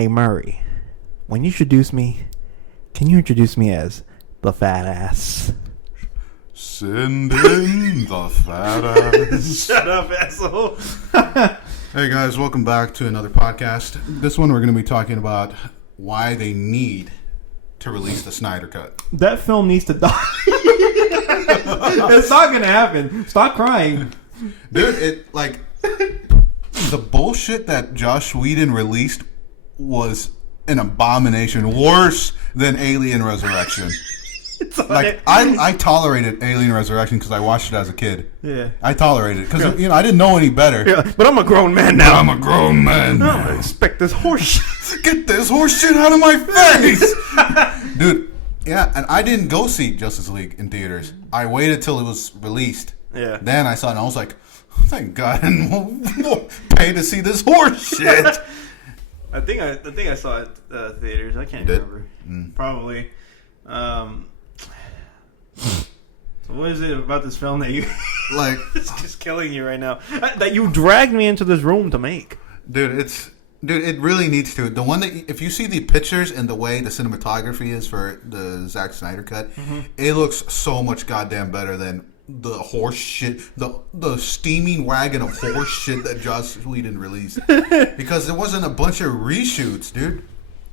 Hey Murray, when you introduce me, can you introduce me as the fat ass? Send in the fat ass. Shut up, asshole. Hey guys, welcome back to another podcast. This one we're going to be talking about why they need to release the Snyder Cut. That film needs to die. It's not going to happen. Stop crying. Dude, the bullshit that Joss Whedon released was an abomination, worse than Alien Resurrection. I tolerated Alien Resurrection because I watched it as a kid. Yeah, I tolerated it because I didn't know any better. Yeah, but I'm a grown man now. I'm a grown man. I don't expect this horse shit. Get this horse shit out of my face, dude. Yeah, and I didn't go see Justice League in theaters. I waited till it was released. Yeah. Then I saw it and I was like, thank God I didn't pay to see this horse shit. I think I saw it theaters. I can't remember. Probably. So what is it about this film that you like? It's just killing you right now. That you dragged me into this room to make. Dude, it really needs to. The one that if you see the pictures and the way the cinematography is for the Zack Snyder cut, it looks so much goddamn better than the horse shit, the steaming wagon of horse shit that Joss Whedon released. Because there wasn't a bunch of reshoots, dude.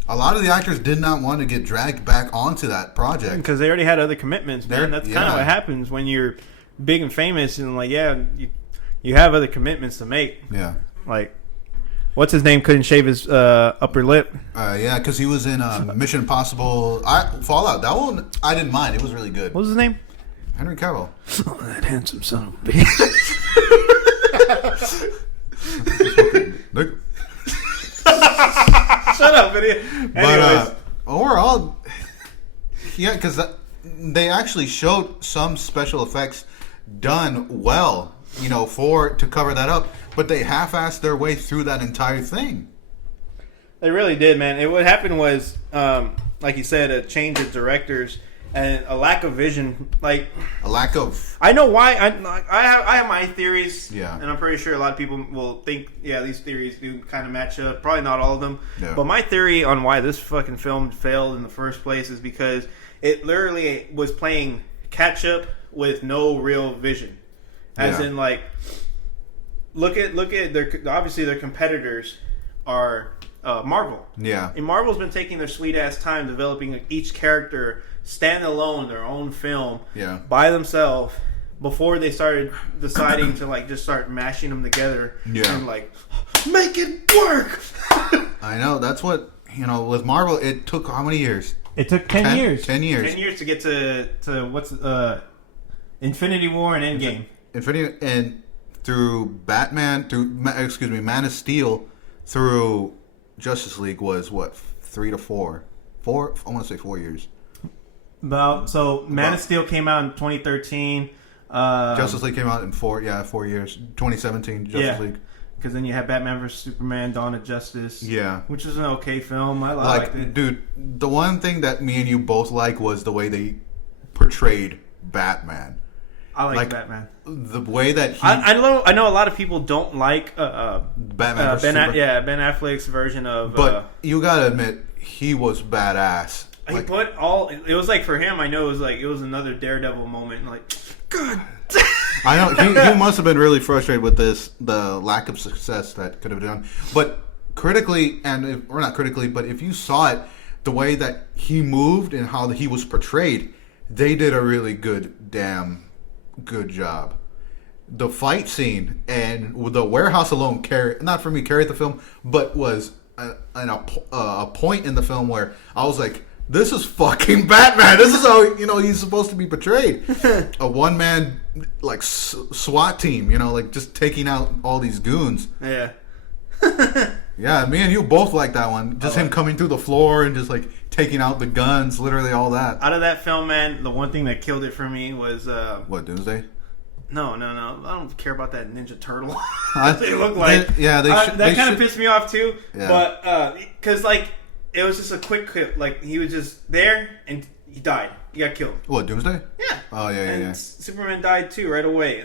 A lot of the actors did not want to get dragged back onto that project because they already had other commitments, man. That's kind of what happens when you're big and famous, and you have other commitments to make. Yeah, like what's his name couldn't shave his upper lip. Yeah, because he was in Mission Impossible, Fallout. That one I didn't mind. It was really good. What was his name? Henry Cavill. Oh, that handsome son of a bitch. Shut up, idiot. But overall, yeah, because they actually showed some special effects done well, to cover that up. But they half-assed their way through that entire thing. They really did, man. And what happened was, like you said, a change of directors and a lack of vision. Like a lack of. I know why. I have my theories. Yeah. And I'm pretty sure a lot of people will think, yeah, these theories do kind of match up. Probably not all of them. Yeah. But my theory on why this fucking film failed in the first place is because it literally was playing catch up with no real vision. As in, like, look at obviously their competitors are Marvel. Yeah. And Marvel's been taking their sweet ass time developing each character stand alone, their own film, by themselves, before they started deciding to just start mashing them together and make it work. I know, that's what with Marvel it took how many years? It took 10 years. 10 years. 10 years to get to what's Infinity War and Endgame. Infinity and through Batman, Man of Steel, through Justice League was what 3 to 4. I want to say 4 years. Man of Steel came out in 2013. Justice League came out in 4 years. 2017 Justice League. Because then you have Batman vs Superman: Dawn of Justice. Yeah, which is an okay film. I liked it. Dude, the one thing that me and you both like was the way they portrayed Batman. I like Batman. The way that he... I know a lot of people don't like Batman Ben Affleck's version of... But you gotta admit, he was badass. He put all... It was for him, I know it was another Daredevil moment. God damn. I know, he must have been really frustrated with the lack of success that could have done. But critically, or not critically, but if you saw it, the way that he moved and how he was portrayed, they did a really good job. The fight scene and the warehouse alone carried the film, but was a point in the film where I was like, this is fucking Batman. This is how he's supposed to be portrayed. A one-man SWAT team, just taking out all these goons. Yeah. Yeah, me and you both like that one. Just him coming through the floor and just taking out the guns, literally all that. Out of that film, man, the one thing that killed it for me was what, Doomsday? No. I don't care about that Ninja Turtle. They look like. That kind of pissed me off too. Yeah. But because it was just a quick clip. He was just there and he died. He got killed. What, Doomsday? Yeah. Oh yeah, and Superman died too right away.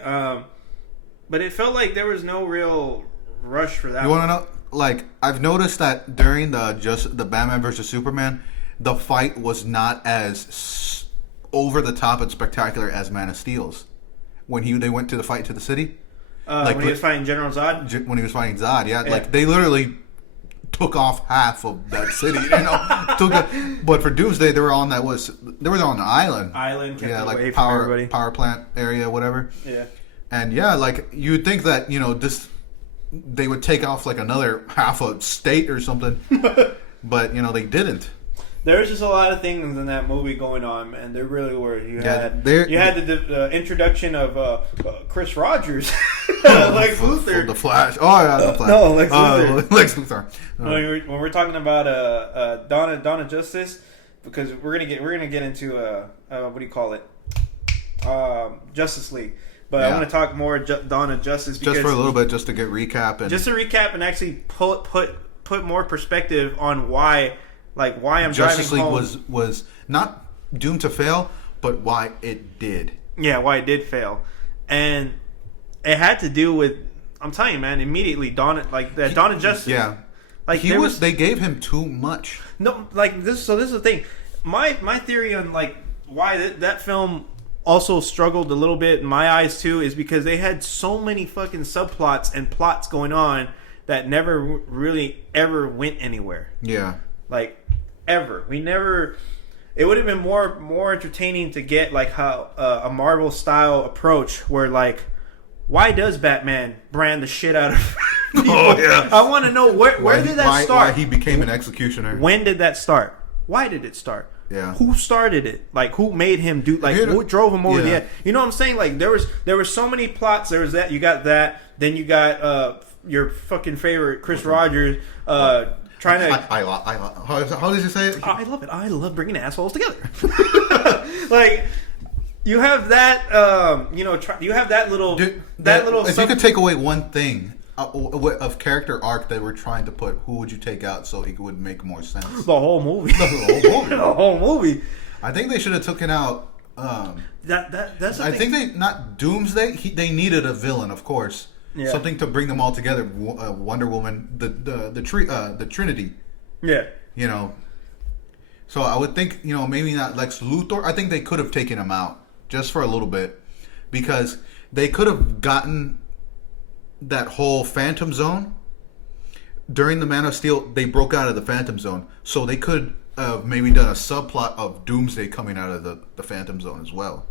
But it felt like there was no real rush for that. You want to know? like I've noticed that during the Batman versus Superman, the fight was not as over the top and spectacular as Man of Steel's. When they went to the fight to the city, when he was fighting General Zod. When he was fighting Zod, yeah. Like they literally took off half of that city, but for Doomsday, they were on the island. Kept away from power everybody. Power plant area, whatever. Yeah. And like you'd think that they would take off like another half a state or something, but they didn't. There's just a lot of things in that movie going on, man. There really were. You had the introduction of Chris Rogers, Lex Luthor, the Flash. Oh yeah, the Flash. No, Lex Luthor. Lex Luthor. When we're talking about Dawn of Justice, because we're gonna get into what do you call it, Justice League. But I want to talk more Dawn of Justice because, just for a little bit, just to recap and actually put more perspective on why. Like why I'm Justice driving League home. was not doomed to fail, but why it did. Yeah, why it did fail, and it had to do with. I'm telling you, man. Immediately, Dawn of Justice. Yeah, like they gave him too much. No, like this. So this is the thing. My theory on like why that film also struggled a little bit in my eyes too is because they had so many fucking subplots and plots going on that never really ever went anywhere. Yeah, like. Ever. It would have been more entertaining to get like how a Marvel style approach where like why does Batman brand the shit out of people? Oh yeah. I want to know where did that start? Why he became an executioner. When did that start? Why did it start? Yeah. Who started it? Like who made him do who drove him over the edge? You know what I'm saying? Like there were so many plots. There was that, you got that, then you got your fucking favorite Chris Rogers trying to. How did you say it? I love it. I love bringing assholes together. Like you have that, you have that little, little. If you could take away one thing of character arc they were trying to put, who would you take out so it would make more sense? The whole movie. The whole movie. I think they should have taken out. That's. I think they not Doomsday. They needed a villain, of course. Yeah. Something to bring them all together. Wonder Woman, the Trinity. Yeah. So I would think maybe not Lex Luthor. I think they could have taken him out just for a little bit because they could have gotten that whole Phantom Zone during the Man of Steel. They broke out of the Phantom Zone, so they could have maybe done a subplot of Doomsday coming out of the Phantom Zone as well.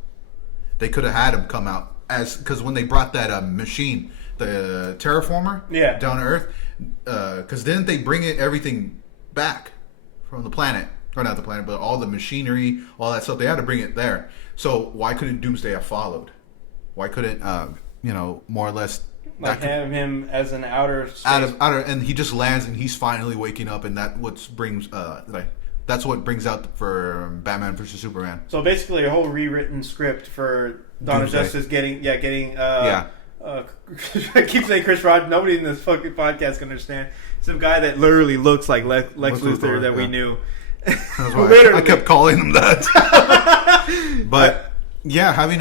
They could have had him come out because when they brought that machine. The terraformer down to Earth, because didn't they bring everything back from the planet, or not the planet, but all the machinery, all that stuff? They had to bring it there. So why couldn't Doomsday have followed? Why couldn't more or less have him as an outer and he just lands and he's finally waking up, and that's what brings out for Batman versus Superman. So basically, a whole rewritten script for Dawn of Justice getting. I keep saying Chris Rogers. Nobody in this fucking podcast can understand. Some guy that literally looks like Lex Luthor that we knew. That's why I kept calling him that. But yeah, having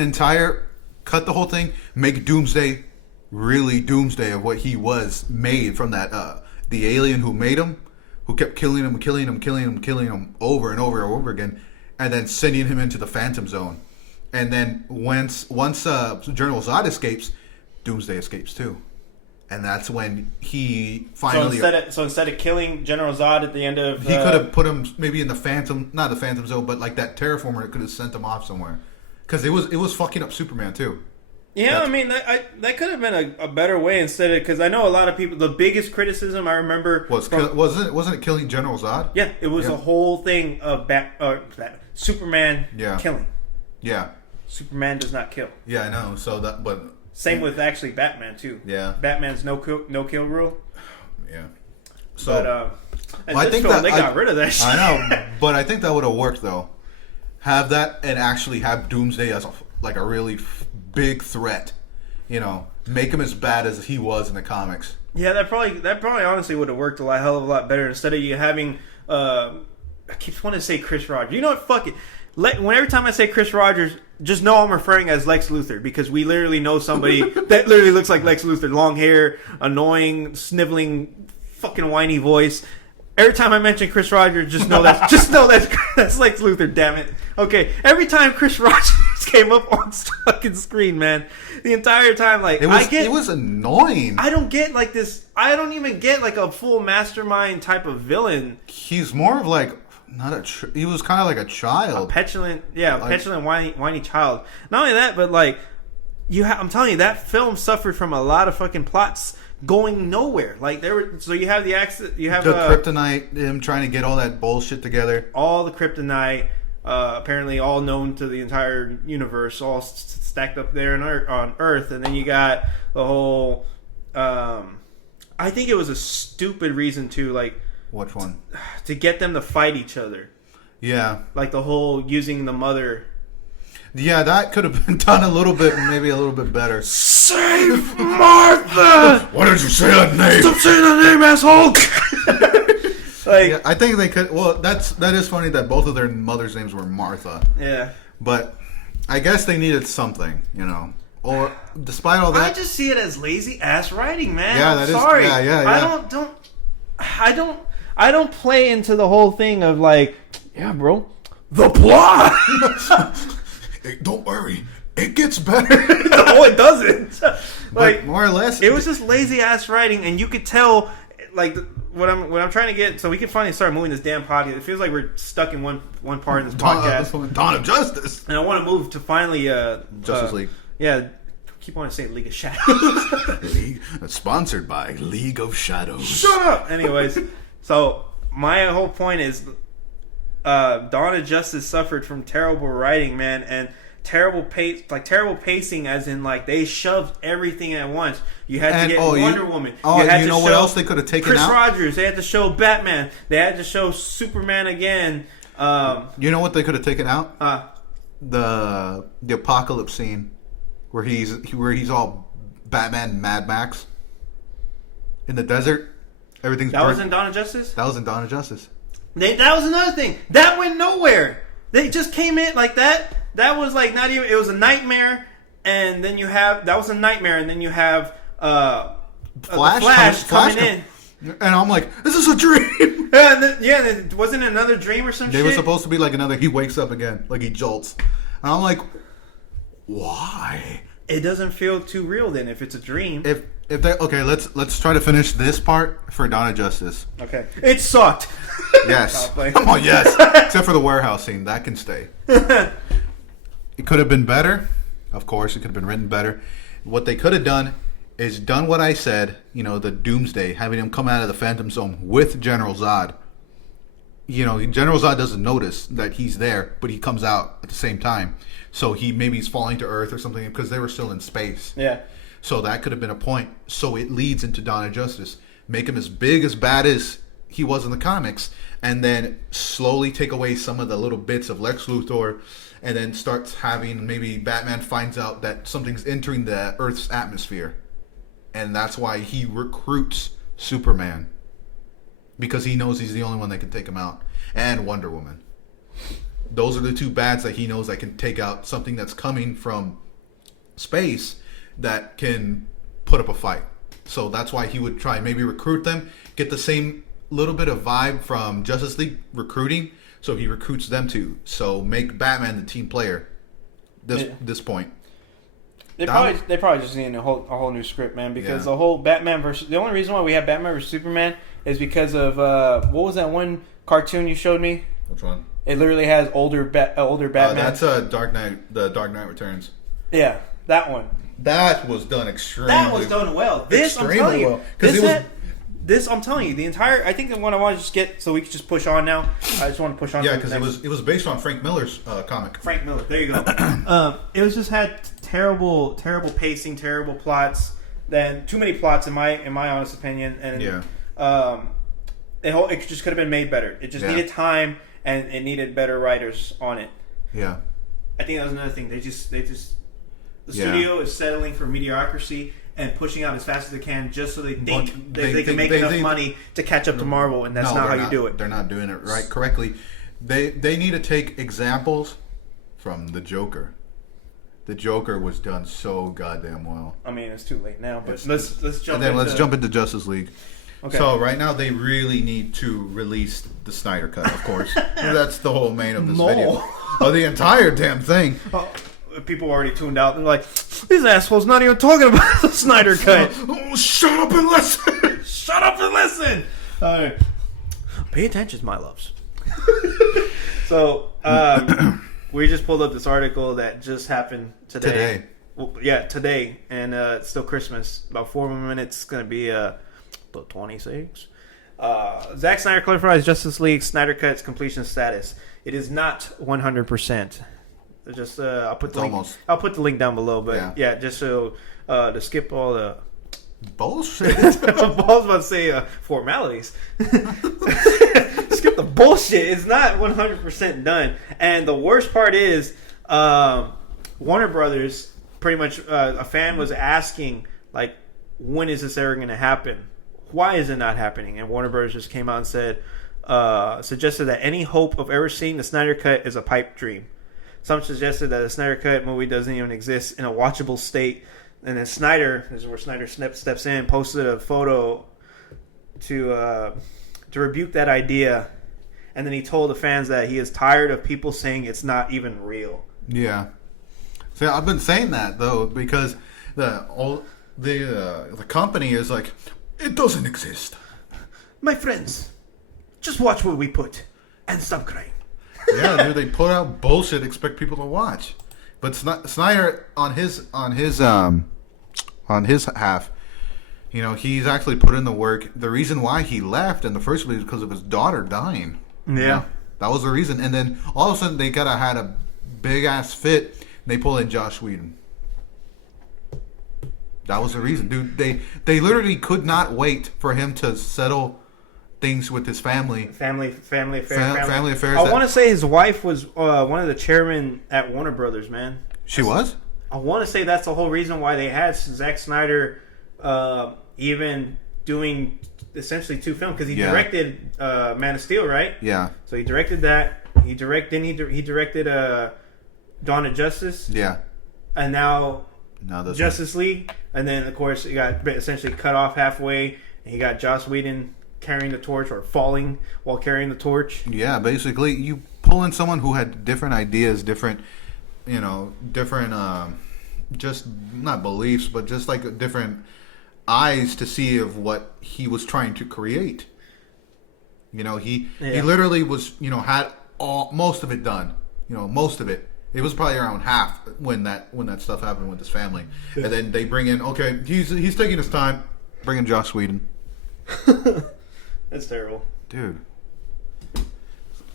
cut the whole thing, make Doomsday really Doomsday of what he was made from that the alien who made him, who kept killing him over and over and over again, and then sending him into the Phantom Zone. And then once General Zod escapes, Doomsday escapes too, and that's when he finally. So instead of killing General Zod at the end of, he could have put him maybe in not the Phantom Zone, but like that terraformer, it could have sent him off somewhere, because it was fucking up Superman too. Yeah, I mean that could have been a better way instead of, because I know a lot of people. The biggest criticism I remember wasn't it killing General Zod? Yeah, it was a whole thing of Superman killing. Yeah, Superman does not kill. Yeah, I know. So but. Same with actually Batman too. Yeah, Batman's no kill rule. Yeah. So, I think that they got rid of that shit. I know, but I think that would have worked though. Have that and actually have Doomsday as a really big threat. Make him as bad as he was in the comics. Yeah, that probably honestly would have worked a hell of a lot better instead of you having. I keep wanting to say Chris Rogers. You know what? Fuck it. Every time I say Chris Rogers, just know I'm referring as Lex Luthor, because we literally know somebody that literally looks like Lex Luthor. Long hair, annoying, sniveling fucking whiny voice. Every time I mention Chris Rogers, just know that's that's Lex Luthor. Damn it. Okay, every time Chris Rogers came up on fucking screen, man, the entire time, like it was annoying. I don't get like this. I don't even get like a full mastermind type of villain. He's more of like he was kind of like a child, petulant, whiny child. Not only that, but like I'm telling you, that film suffered from a lot of fucking plots going nowhere. Like you have the accident, you have the kryptonite, him trying to get all that bullshit together. All the kryptonite, apparently all known to the entire universe, all stacked up there on Earth, and then you got the whole. I think it was a stupid reason to like. Which one? To get them to fight each other. Yeah. Like the whole using the mother. Yeah, that could have been done maybe a little bit better. Save Martha! Why did you say that name? Stop saying that name, asshole! Yeah, I think they could. Well, that is funny that both of their mothers' names were Martha. Yeah. But I guess they needed something, Or despite all that, I just see it as lazy ass writing, man. Yeah, I'm sorry. Yeah. I don't play into the whole thing of like, yeah, bro, the plot. Hey, don't worry, it gets better. No, it doesn't. Like more or less, it was just lazy ass writing, and you could tell, like what I'm trying to get. So we can finally start moving this damn podcast. It feels like we're stuck in one part of this podcast. Dawn of Justice, and I want to move to finally Justice League. Yeah. Keep on saying League of Shadows. Sponsored by League of Shadows. Shut up! Anyways, so my whole point is Dawn of Justice suffered from terrible writing, man, and terrible pacing, as in like they shoved everything at once. You had to get Wonder Woman. You know what else they could have taken Chris out? Rogers. They had to show Batman. They had to show Superman again. You know what they could have taken out? The apocalypse scene. Where he's all Batman Mad Max in the desert. Everything's that burnt. Was in Dawn of Justice? That was in Dawn of Justice. That was another thing. That went nowhere. They just came in like that. That was like not even. It was a nightmare, and then you have that was a nightmare, and then you have Flash coming in. And I'm like, this is a dream. Then wasn't it another dream or some shit? They were supposed to be like another. He wakes up again, like he jolts, and I'm like. Why? It doesn't feel too real then if it's a dream. If they let's try to finish this part for Dawn of Justice. Okay. It sucked. Yes. Come on, yes. Except for the warehouse scene, that can stay. It could have been better. Of course, it could have been written better. What they could have done is done what I said. The Doomsday, having him come out of the Phantom Zone with General Zod. General Zod doesn't notice that he's there, but he comes out at the same time. So he's falling to Earth or something because they were still in space. Yeah. So that could have been a point. So it leads into Dawn of Justice. Make him as big, as bad as he was in the comics, and then slowly take away some of the little bits of Lex Luthor, and then starts having maybe Batman finds out that something's entering the Earth's atmosphere, and that's why he recruits Superman. Because he knows he's the only one that can take him out. And Wonder Woman. Those are the two bads that he knows that can take out something that's coming from space that can put up a fight. So that's why he would try maybe recruit them, get the same little bit of vibe from Justice League recruiting. So he recruits them too. So make Batman the team player. This point. They probably just need a whole new script, man. Because the whole Batman versus the only reason why we have Batman versus Superman is because of what was that one cartoon you showed me? Which one? It literally has older Batman. That's Dark Knight. The Dark Knight Returns. Yeah, that one. That was done extremely. That was done well. This I'm telling you, this I'm telling you, the entire. I think the one I want to just get so we can just push on now. I just want to push on. Yeah, because it was based on Frank Miller's comic. Frank Miller. There you go. It was just had terrible pacing, terrible plots. Then too many plots in my honest opinion, and it just could have been made better. It just needed time, and it needed better writers on it. Yeah, I think that was another thing. They just the studio is settling for mediocrity and pushing out as fast as they can, just so they think they can make enough money to catch up to Marvel, and that's not how you do it. They're not doing it correctly. They need to take examples from the Joker. The Joker was done so goddamn well. I mean, it's too late now, but let's jump. And then let's jump into Justice League. Okay. So right now they really need to release the Snyder Cut, of course. That's the whole main of this video. Oh, the entire damn thing. People already tuned out. They're like, these assholes not even talking about the Snyder Cut. Oh, shut up and listen. Shut up and listen. Pay attention, my loves. So, we just pulled up this article that just happened today. Well, yeah, today. And it's still Christmas. About 4 more minutes. It's going to be the 26th. Zack Snyder clarifies Justice League Snyder Cut's completion status. It is not 100%. Just I'll put the link. Almost. I'll put the link down below. But yeah just so to skip all the bullshit. I was about to say formalities. Skip the bullshit. It's not 100% done. And the worst part is Warner Brothers. Pretty much, a fan was asking like, when is this ever going to happen? Why is it not happening? And Warner Brothers just came out and said, suggested that any hope of ever seeing the Snyder Cut is a pipe dream. Some suggested that the Snyder Cut movie doesn't even exist in a watchable state. And then Snyder, this is where Snyder steps in, posted a photo to rebuke that idea. And then he told the fans that he is tired of people saying it's not even real. Yeah. See, I've been saying that though because the company is like, it doesn't exist. My friends, just watch what we put and stop crying. Yeah, dude, they put out bullshit, expect people to watch. But Snyder on his half, you know, he's actually put in the work. The reason why he left in the first place is because of his daughter dying. Yeah, you know, that was the reason. And then all of a sudden they had a big ass fit. And they pull in Joss Whedon. That was the reason, dude. They literally could not wait for him to settle things with his family. Family affairs. I want to say his wife was one of the chairmen at Warner Brothers, man. She was? I want to say that's the whole reason why they had Zack Snyder even doing essentially 2 films, because he directed Man of Steel, right? Yeah. So he directed that. He directed Dawn of Justice. Yeah. And now this Justice League. And then, of course, he got essentially cut off halfway. And he got Joss Whedon carrying the torch, or falling while carrying the torch. Yeah, basically, you pull in someone who had different ideas, different, just not beliefs, but just like different eyes to see of what he was trying to create. You know, he literally was, had most of it done. Most of it. It was probably around half when that stuff happened with his family, and then they bring in he's taking his time, bring in Joss Whedon. That's terrible, dude.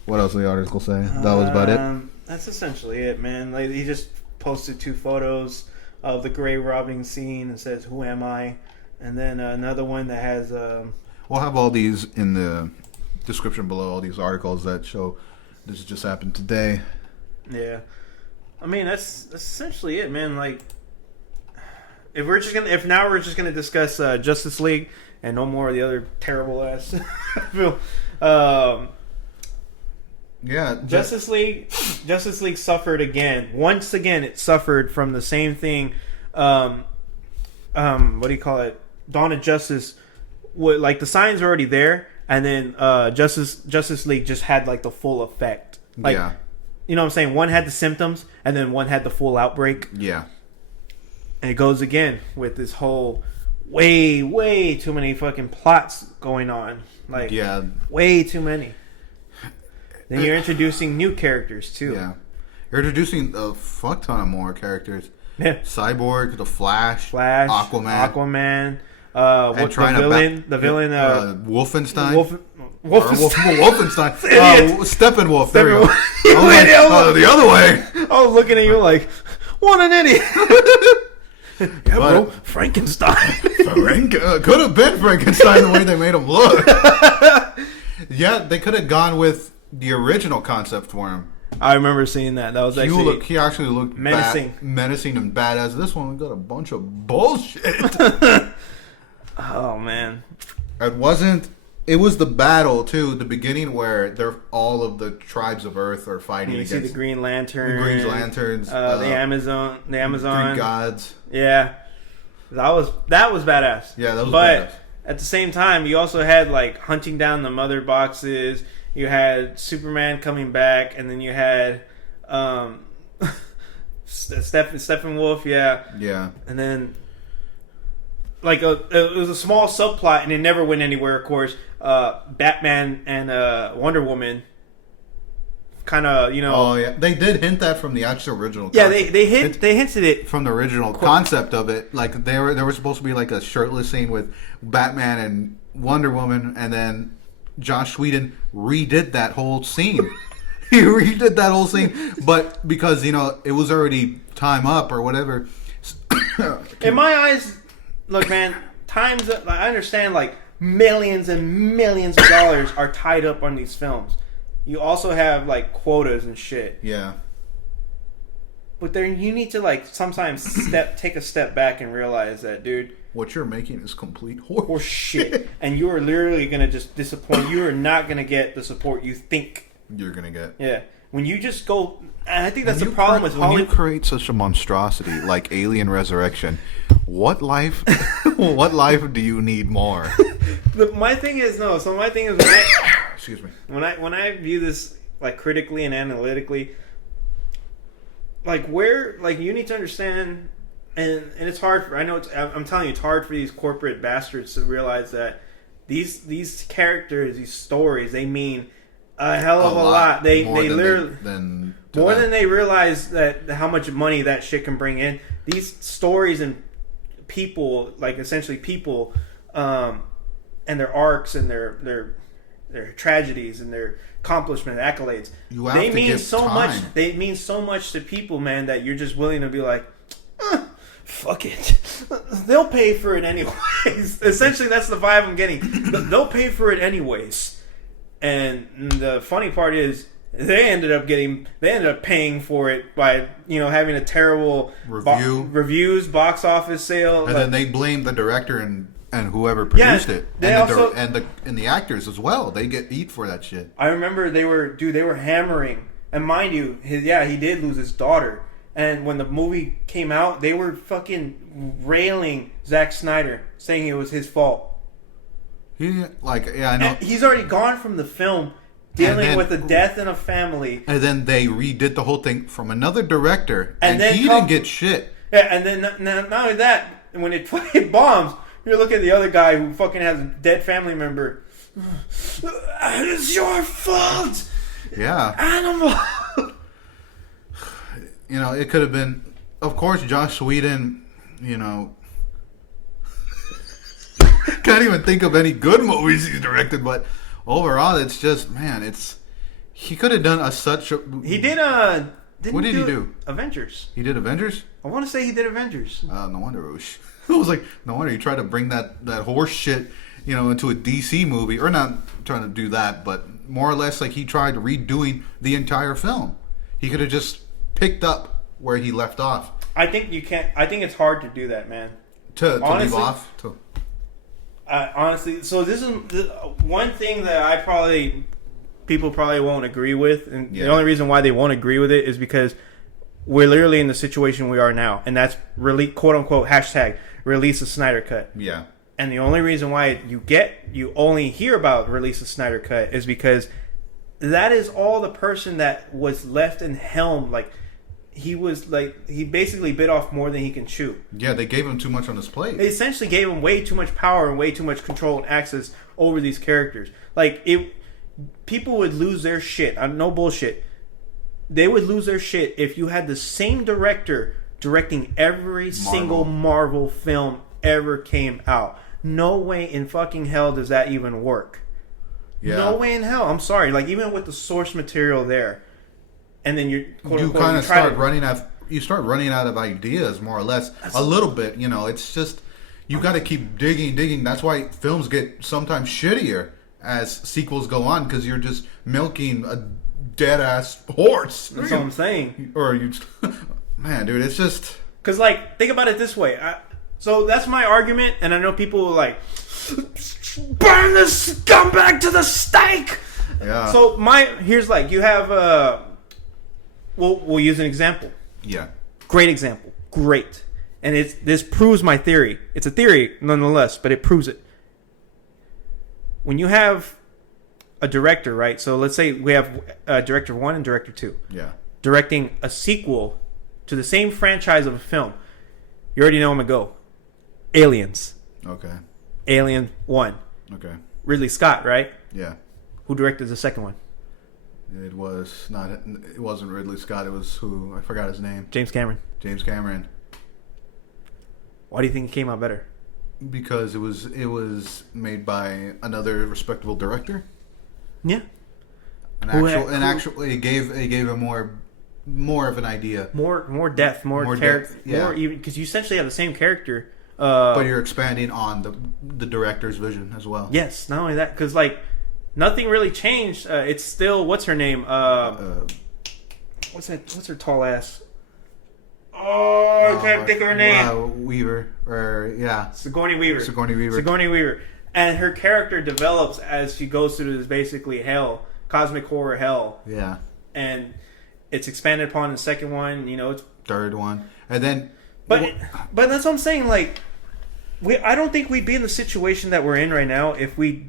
What else did the article say? That was about it. That's essentially it, man. Like, he just posted 2 photos of the grave robbing scene and says, "Who am I?" And then another one that has. We'll have all these in the description below. All these articles that show this just happened today. Yeah, I mean that's essentially it, man. Like, if now we're just gonna discuss Justice League and no more of the other terrible ass film. Justice League suffered again. Once again, it suffered from the same thing. What do you call it? Dawn of Justice. Like, the signs are already there, and then Justice League just had like the full effect. Like, you know what I'm saying? One had the symptoms, and then one had the full outbreak. Yeah. And it goes again with this whole way too many fucking plots going on. Like, way too many. Then you're introducing new characters too. Yeah, you're introducing a fuck ton of more characters. Yeah, Cyborg, the Flash, Aquaman. What's the villain? Wolfenstein. Wolfenstein. Steppenwolf. There we go. The other way. I was looking at you like, what an idiot. Yeah, bro, Frankenstein. Could have been Frankenstein the way they made him look. Yeah, they could have gone with the original concept for him. I remember seeing that. That was actually he actually looked menacing and badass. This one got a bunch of bullshit. Oh man, it was the battle too. The beginning where all of the tribes of Earth are fighting. You against see the Green Lantern, the Amazon, Greek gods. Yeah, that was badass. Yeah, that was badass. at the same time, you also had like hunting down the mother boxes. You had Superman coming back, and then you had Steppenwolf, yeah, and then like it was a small subplot, and it never went anywhere. Of course, Batman and Wonder Woman, kind of, you know. Oh yeah, they did hint that from the actual original. Yeah, they hinted it from the original concept of it. Like there were supposed to be like a shirtless scene with Batman and Wonder Woman, and then Josh Whedon redid that whole scene. He redid that whole scene, but because it was already time up or whatever. In my eyes, look, man, times up. I understand, like millions and millions of dollars are tied up on these films. You also have like quotas and shit. Yeah. But then you need to like sometimes take a step back and realize that, dude, what you're making is complete horse shit, and you are literally gonna just disappoint. You are not gonna get the support you think you're gonna get. Yeah, when you just go, and I think that's the problem with Hollywood. When you create such a monstrosity like Alien Resurrection, what life do you need more? My thing is excuse me. When I view this like critically and analytically, like you need to understand, and it's hard for, I'm telling you, it's hard for these corporate bastards to realize that these characters, these stories, they mean a hell of a lot. They literally more than they realize that how much money that shit can bring in. These stories and people, like essentially people, and their arcs and their tragedies and their accomplishment accolades, they mean so much. They mean so much to people, man, that you're just willing to be like, fuck it, they'll pay for it anyways. Essentially, that's the vibe I'm getting. They'll pay for it anyways. And the funny part is, they ended up paying for it by having a terrible reviews, box office sale, and then they blamed the director and whoever produced it, and the actors as well. They get eat for that shit. I remember they were hammering, and mind you, he did lose his daughter. And when the movie came out, they were fucking railing Zack Snyder, saying it was his fault. I know. And he's already gone from the film, dealing with the death in a family. And then they redid the whole thing from another director, and he didn't get shit. Yeah, and then not only that, when it bombs, you look at the other guy who fucking has a dead family member. It's your fault. Yeah. Animal. It could have been, of course, Joss Whedon, can't even think of any good movies he's directed, but overall, it's just, man, he could have done he did, what did he do? Avengers. He did Avengers? I want to say he did Avengers. No wonder. I was like, no wonder he tried to bring that horse shit, into a DC movie, or not trying to do that, but more or less like he tried redoing the entire film. He could have just picked up where he left off. I think you can't. I think it's hard to do that, man. To leave off. Honestly, so this is one thing that people probably won't agree with, and the only reason why they won't agree with it is because we're literally in the situation we are now, and that's really quote unquote hashtag release the Snyder Cut. Yeah. And the only reason why you only hear about release the Snyder Cut is because that is all the person that was left in helm. Like he basically bit off more than he can chew. Yeah, they gave him too much on his plate. They essentially gave him way too much power and way too much control and access over these characters. People would lose their shit. No bullshit. They would lose their shit if you had the same director directing every single Marvel film ever came out. No way in fucking hell does that even work. Yeah. No way in hell. I'm sorry. Like, even with the source material there, and then you start running out of ideas, more or less. A little bit, It's just you got to keep digging. That's why films get sometimes shittier as sequels go on, because you're just milking a dead ass horse. That's what I'm saying. Man, dude, it's just because, like, think about it this way. So that's my argument, and I know people will burn this scumbag to the stake. Yeah. So here's you have we'll use an example. Yeah. Great example. Great. And this proves my theory. It's a theory nonetheless, but it proves it. when you have a director, right? So let's say we have director 1 and director 2. Yeah. Directing a sequel to the same franchise of a film. You already know I'm going to go. Aliens. Okay. Alien 1. Okay. Ridley Scott, right? Yeah. Who directed the second one? It wasn't Ridley Scott. It was who? I forgot his name. James Cameron. James Cameron. Why do you think it came out better? Because it was made by another respectable director. Yeah. It gave him more of an idea. More depth, more character, depth, yeah. more even because you essentially have the same character. But you're expanding on the director's vision as well. Yes, not only that, because like nothing really changed. It's still what's her name? What's her tall ass? Oh, I can't think of her name. Weaver, Sigourney Weaver. Sigourney Weaver. Sigourney Weaver, and her character develops as she goes through this basically hell, cosmic horror hell. Yeah, and it's expanded upon in the second one. You know, it's third one, and then. But that's what I'm saying. Like, I don't think we'd be in the situation that we're in right now if we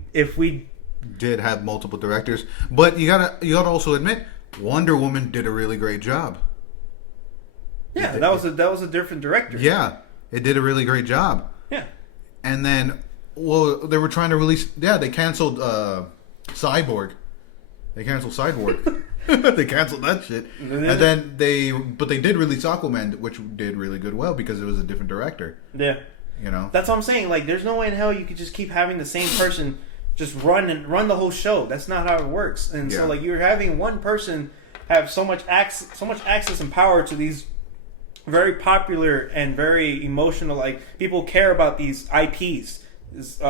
did have multiple directors. But you gotta also admit, Wonder Woman did a really great job. Yeah, that was a different director. Yeah, it did a really great job. Yeah, and then they were trying to release. Yeah, they canceled Cyborg. They canceled Cyborg. They canceled that shit. And then they did release Aquaman, which did really good because it was a different director. Yeah. You know? That's what I'm saying. Like, there's no way in hell you could just keep having the same person just run the whole show. That's not how it works. And so, like, you're having one person have so much access and power to these very popular and very emotional, like, people care about these IPs. This,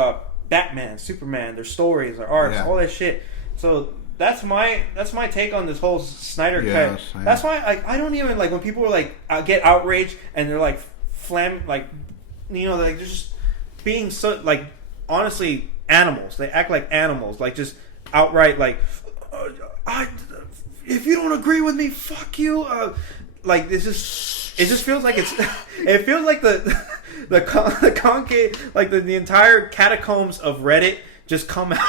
Batman, Superman, their stories, their arcs, all that shit. So that's my take on this whole Snyder cut. Same. That's why I don't even like when people are like get outraged and they're like like they're just being so like honestly animals. They act like animals, like just outright like if you don't agree with me, fuck you. Like it just feels like it feels like the concave, like the entire catacombs of Reddit just come out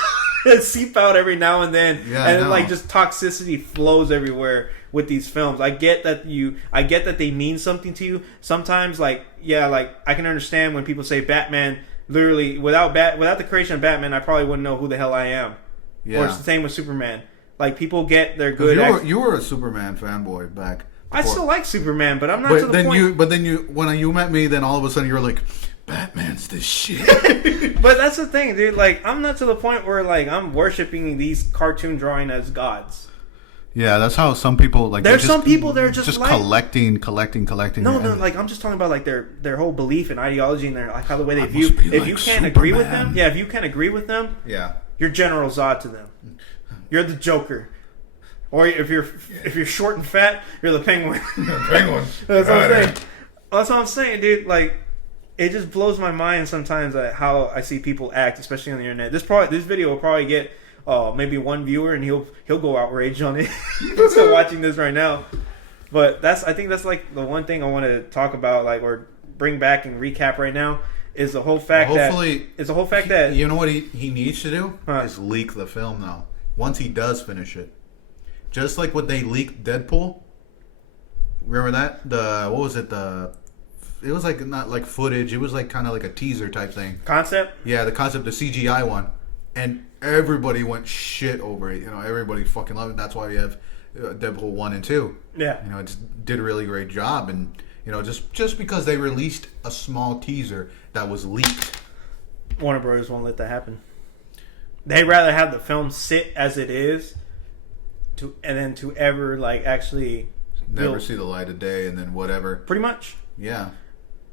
and seep out every now and then, and like just toxicity flows everywhere with these films. I get that they mean something to you. Sometimes, like I can understand when people say Batman. Literally, without the creation of Batman, I probably wouldn't know who the hell I am. Yeah. Or it's the same with Superman. Like people get their good. You were a Superman fanboy back. I still like Superman, but I'm not to the point. When you met me, then all of a sudden you were like, Batman's the shit. But that's the thing, dude. Like, I'm not to the point where like I'm worshiping these cartoon drawing as gods. Yeah, that's how some people like. There's some people that are just like, collecting. No, like I'm just talking about like their whole belief and ideology and their like how the way they view. If you can't agree with them, if you can't agree with them, you're General Zod to them. You're the Joker. Or if you're short and fat, you're the Penguin. Penguin. That's what I'm saying. That's what I'm saying, dude. Like, it just blows my mind sometimes at how I see people act, especially on the internet. This video will probably get maybe one viewer, and he'll go outraged on it. He's still watching this right now. But I think that's like the one thing I want to talk about, like, or bring back and recap right now is the whole fact that you know what he needs to do is leak the film now. Once he does finish it. Just like what they leaked Deadpool. Remember that? What was it? It was like not like footage. It was like kind of like a teaser type thing. Concept? Yeah, the concept, the CGI one. And everybody went shit over it. You know, everybody fucking loved it. That's why we have Deadpool 1 and 2. Yeah. You know, it just did a really great job. And, you know, just because they released a small teaser that was leaked. Warner Bros. Won't let that happen. They'd rather have the film sit as it is and then to ever like actually never see the light of day and then whatever. Pretty much. Yeah.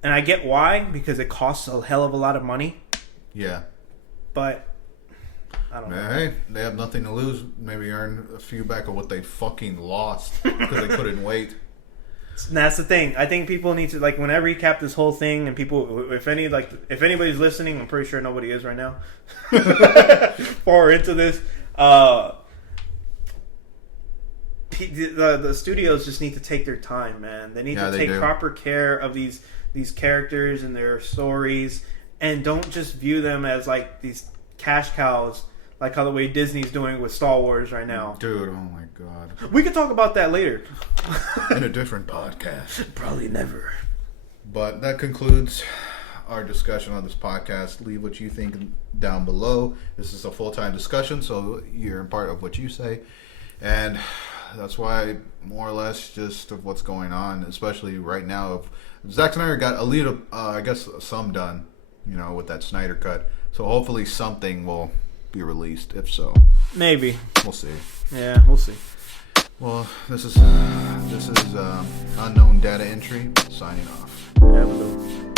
And I get why, because it costs a hell of a lot of money. Yeah. But I don't know. Hey, they have nothing to lose. Maybe earn a few back of what they fucking lost because they couldn't wait. And that's the thing. I think people need to, like, when I recap this whole thing, and people, if anybody's listening, I'm pretty sure nobody is right now. Far into this, the studios just need to take their time, man. They need to take proper care of these characters and their stories, and don't just view them as like these cash cows Like how the way Disney's doing with Star Wars right now. Dude, oh my god. We could talk about that later. In a different podcast. Probably never. But that concludes our discussion on this podcast. Leave what you think down below. This is a full-time discussion, so you're part of what you say. And that's why, more or less, just of what's going on, especially right now. Zack Snyder got a little, I guess, some done, with that Snyder cut. So hopefully something will be released. If so, maybe we'll see. Yeah, we'll see. Well, this is unknown data entry signing off. Have a good one.